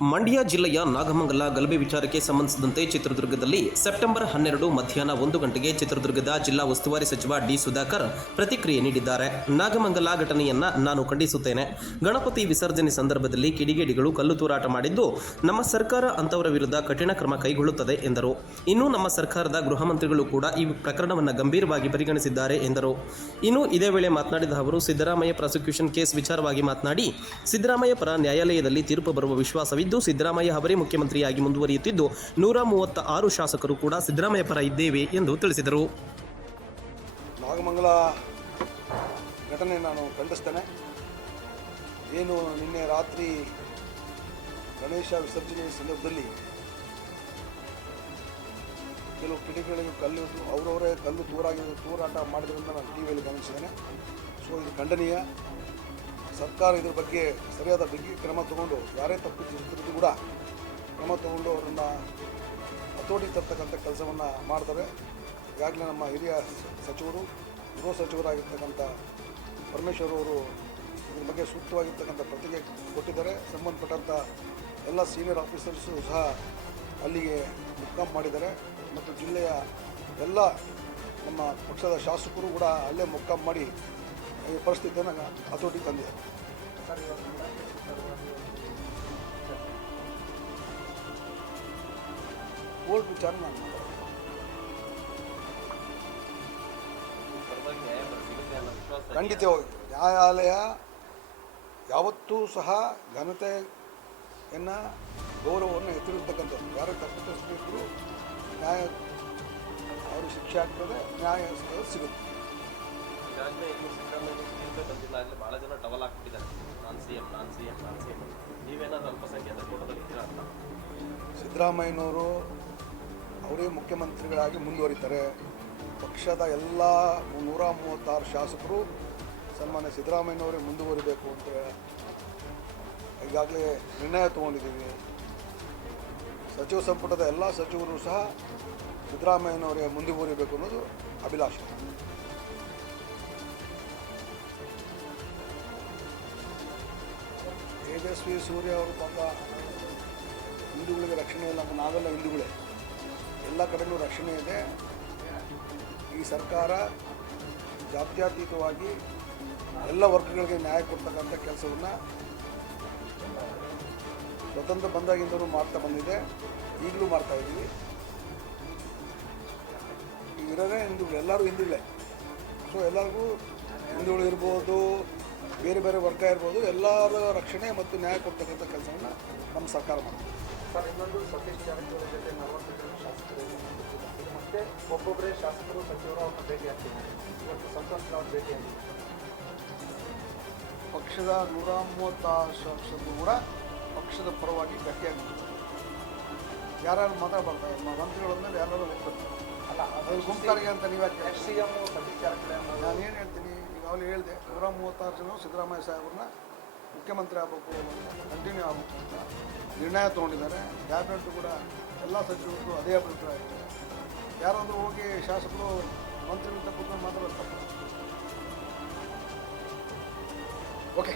ಮಂಡ್ಯ ಜಿಲ್ಲೆಯ ನಾಗಮಂಗಲ ಗಲಭೆ ವಿಚಾರಕ್ಕೆ ಸಂಬಂಧಿಸಿದಂತೆ ಚಿತ್ರದುರ್ಗದಲ್ಲಿ ಸೆಪ್ಟೆಂಬರ್ 12 ಮಧ್ಯಾಹ್ನ 1 ಗಂಟೆಗೆ ಚಿತ್ರದುರ್ಗದ ಜಿಲ್ಲಾ ಉಸ್ತುವಾರಿ ಸಚಿವ ಡಿ ಸುಧಾಕರ್ ಪ್ರತಿಕ್ರಿಯೆ ನೀಡಿದ್ದಾರೆ. ನಾಗಮಂಗಲ ಘಟನೆಯನ್ನ ನಾನು ಖಂಡಿಸುತ್ತೇನೆ. ಗಣಪತಿ ವಿಸರ್ಜನೆ ಸಂದರ್ಭದಲ್ಲಿ ಕಿಡಿಗೇಡಿಗಳು ಕಲ್ಲು ತೂರಾಟ ಮಾಡಿದ್ದು ನಮ್ಮ ಸರ್ಕಾರ ಅಂತವರ ವಿರುದ್ಧ ಕಠಿಣ ಕ್ರಮ ಕೈಗೊಳ್ಳುತ್ತದೆ ಎಂದರು. ಇನ್ನು ನಮ್ಮ ಸರ್ಕಾರದ ಗೃಹ ಮಂತ್ರಿಗಳು ಕೂಡ ಈ ಪ್ರಕರಣವನ್ನು ಗಂಭೀರವಾಗಿ ಪರಿಗಣಿಸಿದ್ದಾರೆ ಎಂದರು. ಇನ್ನು ಇದೇ ವೇಳೆ ಮಾತನಾಡಿದ ಅವರು ಸಿದ್ದರಾಮಯ್ಯ ಪ್ರಾಸಿಕ್ಯೂಷನ್ ಕೇಸ್ ವಿಚಾರವಾಗಿ ಮಾತನಾಡಿ, ಸಿದ್ದರಾಮಯ್ಯ ಪರ ನ್ಯಾಯಾಲಯದಲ್ಲಿ ತೀರ್ಪು ಬರುವ ವಿಶ್ವಾಸವಿದ್ದು ಸಿದ್ದರಾಮಯ್ಯ ಅವರೇ ಮುಖ್ಯಮಂತ್ರಿಯಾಗಿ ಮುಂದುವರಿಯುತ್ತಿದ್ದು 136 ಶಾಸಕರು ಕೂಡ ಸಿದ್ದರಾಮಯ್ಯ ಪರ ಇದ್ದೇವೆ ಎಂದು ತಿಳಿಸಿದರು. ನಾಗಮಂಗಲ ಘಟನೆ ನಾನು ಖಂಡಿಸ್ತೇನೆ. ಏನು ನಿನ್ನೆ ರಾತ್ರಿ ಗಣೇಶ ವಿಸರ್ಜನೆ ಸಂದರ್ಭದಲ್ಲಿ ಕೆಲವು ಕಿಡಿಗಳಿಗೆ ಅವರವರೇ ಕಲ್ಲು ತೂರಾಟ ಮಾಡಿದ್ರಿಂದ ನಾನು ಟಿವಿಯಲ್ಲಿ ಗಮನಿಸಿದ್ದೇನೆ. ಸೊ ಇದು ಖಂಡನೀಯ. ಸರ್ಕಾರ ಇದ್ರ ಬಗ್ಗೆ ಸರಿಯಾದ ಬಗ್ಗೆ ಕ್ರಮ ತಗೊಂಡು ಯಾರೇ ತಪ್ಪಿದ್ರೂ ಕೂಡ ಕ್ರಮ ತಗೊಂಡು ಅವರನ್ನು ಹತೋಟಿ ತರ್ತಕ್ಕಂಥ ಕೆಲಸವನ್ನು ಮಾಡ್ತಾರೆ. ಈಗಾಗಲೇ ನಮ್ಮ ಹಿರಿಯ ಸಚಿವರು, ಗೃಹ ಸಚಿವರಾಗಿರ್ತಕ್ಕಂಥ ಪರಮೇಶ್ವರ್ ಅವರು ಇದ್ರ ಬಗ್ಗೆ ಸೂಕ್ತವಾಗಿರ್ತಕ್ಕಂಥ ಪ್ರತಿಕ್ರಿಯೆ ಕೊಟ್ಟಿದ್ದಾರೆ. ಸಂಬಂಧಪಟ್ಟಂಥ ಎಲ್ಲ ಸೀನಿಯರ್ ಆಫೀಸರ್ಸು ಸಹ ಅಲ್ಲಿಗೆ ಮುಕ್ಕಾಂ ಮಾಡಿದ್ದಾರೆ ಮತ್ತು ಜಿಲ್ಲೆಯ ಎಲ್ಲ ನಮ್ಮ ಪಕ್ಷದ ಶಾಸಕರು ಕೂಡ ಅಲ್ಲೇ ಮುಕ್ಕಾಂ ಮಾಡಿ ಈ ಪರಿಸ್ಥಿತಿಯನ್ನು ಹತೋಟಿ ತಂದಿದೆ. ಕೋರ್ಟ್ ವಿಚಾರ ನಾನು ಖಂಡಿತವಾಗಿ ನ್ಯಾಯಾಲಯ ಯಾವತ್ತೂ ಸಹ ಘನತೆಯನ್ನು ಗೌರವವನ್ನು ಎತ್ತಿರ್ತಕ್ಕಂಥದ್ದು. ಯಾರು ತಪ್ಪಿತಸ್ಥರಿದ್ರು ನ್ಯಾಯ ಅವರು ಶಿಕ್ಷೆ ಆಗ್ತದೆ, ನ್ಯಾಯ ಸಿಗುತ್ತೆ. ಬಹಳ ಜನ ಟವಲ್ ಹಾಕ್ಬಿಟ್ಟಿದ್ದಾರೆ, ನಾನು ಸಿಎಂ ನೀವೇನಾದ್ರೂ ಅಲ್ಪಸಂಖ್ಯಾತ ಕೋಟದಲ್ಲಿ ಇದ್ದೀರಾ ಅಂತ. ಸಿದ್ದರಾಮಯ್ಯನವರು ಅವರೇ ಮುಖ್ಯಮಂತ್ರಿಗಳಾಗಿ ಮುಂದುವರಿತಾರೆ. ಪಕ್ಷದ ಎಲ್ಲ 136 ಶಾಸಕರು ಸನ್ಮಾನ್ಯ ಸಿದ್ದರಾಮಯ್ಯನವರೇ ಮುಂದುವರಿಬೇಕು ಅಂತ ಈಗಾಗಲೇ ನಿರ್ಣಯ ತಗೊಂಡಿದ್ದೀವಿ. ಸಚಿವ ಸಂಪುಟದ ಎಲ್ಲ ಸಚಿವರು ಸಹ ಸಿದ್ದರಾಮಯ್ಯನವರೇ ಮುಂದುವರಿಬೇಕು ಅನ್ನೋದು ಅಭಿಲಾಷೆ. ತೇಜಸ್ವಿ ಸೂರ್ಯ ಅವರು ಪಾಪ ಹಿಂದೂಗಳಿಗೆ ರಕ್ಷಣೆ ಇಲ್ಲ, ನಾವೆಲ್ಲ ಹಿಂದೂಗಳೇ, ಎಲ್ಲ ಕಡೆಯೂ ರಕ್ಷಣೆ ಇದೆ. ಈ ಸರ್ಕಾರ ಜಾತ್ಯತೀತವಾಗಿ ಎಲ್ಲ ವರ್ಗಗಳಿಗೆ ನ್ಯಾಯ ಕೊಡ್ತಕ್ಕಂಥ ಕೆಲಸವನ್ನು ಸ್ವತಂತ್ರ ಬಂದಾಗಿಂದಲೂ ಮಾಡ್ತಾ ಬಂದಿದೆ, ಈಗಲೂ ಮಾಡ್ತಾಯಿದ್ದೀವಿ. ಇರೋದೇ ಹಿಂದೂಗಳು, ಎಲ್ಲರೂ ಹಿಂದೂಗಳೇ. ಸೊ ಎಲ್ಲರಿಗೂ ಹಿಂದೂಗಳು ಇರ್ಬೋದು, ಬೇರೆ ಬೇರೆ ವರ್ಗ ಇರ್ಬೋದು, ಎಲ್ಲರ ರಕ್ಷಣೆ ಮತ್ತು ನ್ಯಾಯ ಕೊಡ್ತಕ್ಕಂಥ ಕೆಲಸವನ್ನು ನಮ್ಮ ಸರ್ಕಾರ ಮಾಡ್ತೀವಿ. ಸರ್, ಇನ್ನೊಂದು ಸತೀಶ್ ಜಾರಕಿಹೊಳಿ ಜೊತೆ 40 ಜನ ಶಾಸಕರು ಮತ್ತು ಒಬ್ಬೊಬ್ಬರೇ ಶಾಸಕರು ಸಚಿವರು ಅವ್ರನ್ನ ಭೇಟಿಯಾಗ್ತಿದ್ದಾರೆ. ಇವತ್ತು ಸಂತೋಷ್ ಲಾಡ್ ಭೇಟಿಯಾಗಿದೆ. ಪಕ್ಷದ 136 ಶಾಸಕರು ಕೂಡ ಪಕ್ಷದ ಪರವಾಗಿ ಗಟ್ಟಿಯಾಗಿದ್ದಾರೆ. ಯಾರು ಮಾತಾಡಬಾರ್ದು, ಮಂತ್ರಿಗಳ ಮೇಲೆ ಯಾರು ಹೋಗ್ತಾರೆ ಅಲ್ಲ, ಅದ್ರ ಗುಂಪಾರಿಗೆ ಅಂತ ನೀವು CM ಸತೀಶ್ ಜಾರಕಿಹೊಳಿ ನಾನು ಏನು ಹೇಳ್ತೀನಿ, ಈಗಾಗಲೇ ಹೇಳಿದೆ, 136 ಜನ ಸಿದ್ದರಾಮಯ್ಯ ಸಾಹೇಬ್ರನ್ನ ಮುಖ್ಯಮಂತ್ರಿ ಆಗಬೇಕು, ಕಂಟಿನ್ಯೂ ಆಗಬೇಕು ಅಂತ ನಿರ್ಣಯ ತೊಗೊಂಡಿದ್ದಾರೆ. ಕ್ಯಾಬಿನೆಟ್ ಕೂಡ ಎಲ್ಲ ಸಚಿವರು ಅದೇ ಅಭಿಪ್ರಾಯ ಇದೆ. ಯಾರಾದರೂ ಹೋಗಿ ಶಾಸಕರು ಮಂತ್ರಿಗಳ ಕೂತ್ಕೊಂಡು ಮಾತಾಡ್ತಾರೆ. ಓಕೆ.